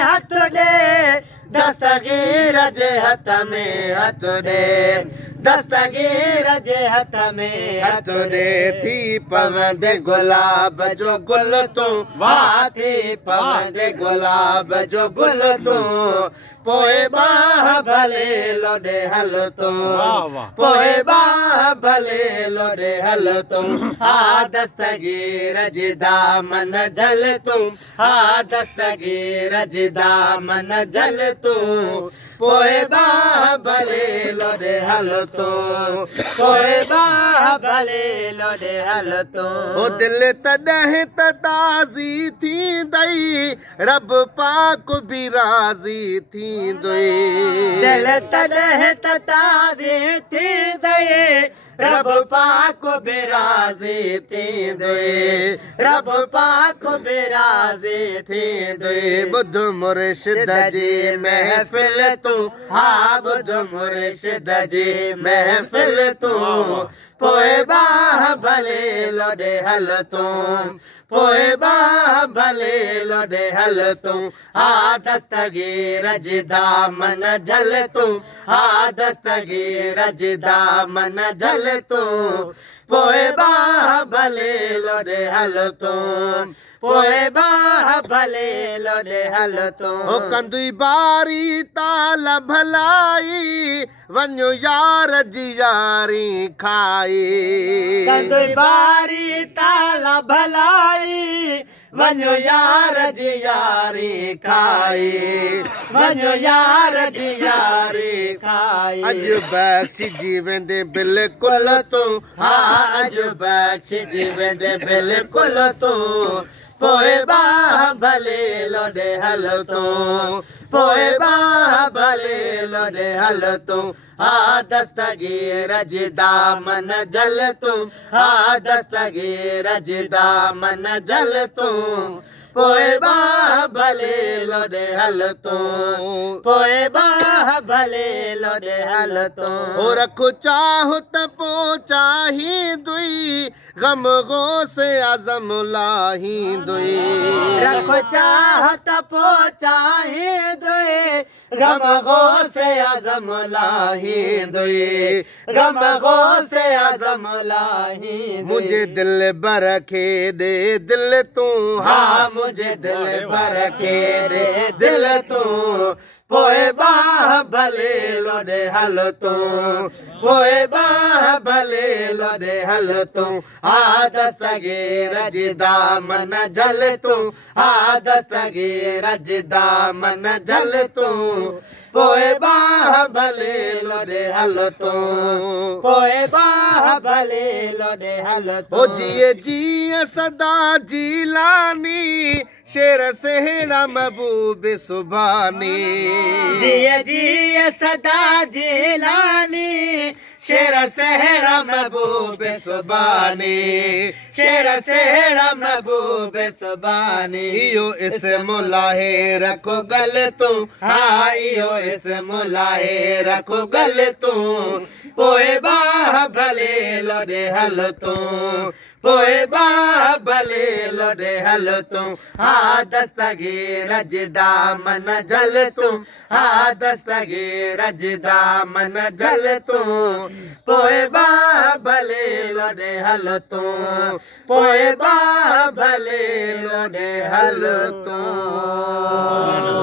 हथ दे दस्तगीर जे हथ में हथ दे दस्तगीर जे हथ में हथ दे थी पवंदे गुलाब जो गुल तूं वाह थी पवंदे गुलाब जो गुल तूं पोए बाह भले लोडे हल तूं पोए बाह भले लोडे हल तूं हा दस्तगीर जी दामन झल तूं हा दस्तगीर जी दामन झल तूं पोए बाह भले लोडे हल तूं पोए बाह भले लोडे हल तूं ओ दिल तॾहिं त ताज़ी थींदई रब पाक भी राज़ी थींदुई दिल तॾहिं त ताज़ी थींदई रब पाक भी राज़ी थींदुई रब पाक भी राज़ी थींदुई ॿुध मुर्शिद जी महफ़िल तूं हा ॿुध मुर्शिद जी महफ़िल तूं पोए बाह भले लोडे हल तूं पोए बाह भले लोडे हल तूं हा दस्तगीर जी दामन झल तूं हा दस्तगीर जी दामन झल तूं पोए बाह भले लोडे हल तूं पोए बाह भले लोडे हल तूं ओ कंदुई बारी ताल भलाई वञो यार जी यारी खाई कंदुई बारी ताल भलाई वञो यार जी यारी खाई वञो यार जी यारी खाई अॼु बख़्शिजी वेंदे बिल्कुल तूं हा अॼु बख़्शिजी वेंदे बिल्कुल तूं पोए बाह भले लोडे हल तूं पोए बाह भले लोडे हल तूं हा दस्तगीर जी दामन झल तूं हा दस्तगीर जी दामन झल तूं पोए बाह भले लोडे हल तूं पोए बाह भले लोडे हल तूं ओ रखो चाहो त पोइ चाहींदुई गम गौसे आज़म लाहींदुई रखो चाह त पोइ चाहींदुई गम गौसे आज़म लाहींदुई गम गौसे आज़म लाहींदुई मुझे दिल भर खे दे दिल तूं हा मुझे दिल भर खे दे दिल तूं पोए बाह भले लोडे हल तूं पोए बाह भले लोडे हल तूं हा दस्तगीर जी दामन झल तूं हा दस्तगीर जी दामन झल तूं पोए बाह भले लोडे हल तूं पोए बाह भले लोडे हल तूं जिए जिए सदा जीलानी शेर सेहड़ा महबूब सुभानी जिए जिए सदा जीलानी शेर सेहड़ा महबूब सुभानी शेर सेहड़ा महबूब सुभानी इयो इस्म लाहे रखो गल तूं हा इयो इस्म लाहे रखो गल तूं पोए बाह भले लोडे हल तूं पोए बाह भले लोडे हल तूं हा दस्तगीर जी दामन झल तूं हा दस्तगीर जी दामन झल तूं पोए बाह भले लोडे हल तूं पोए बाह भले लोडे हल तूं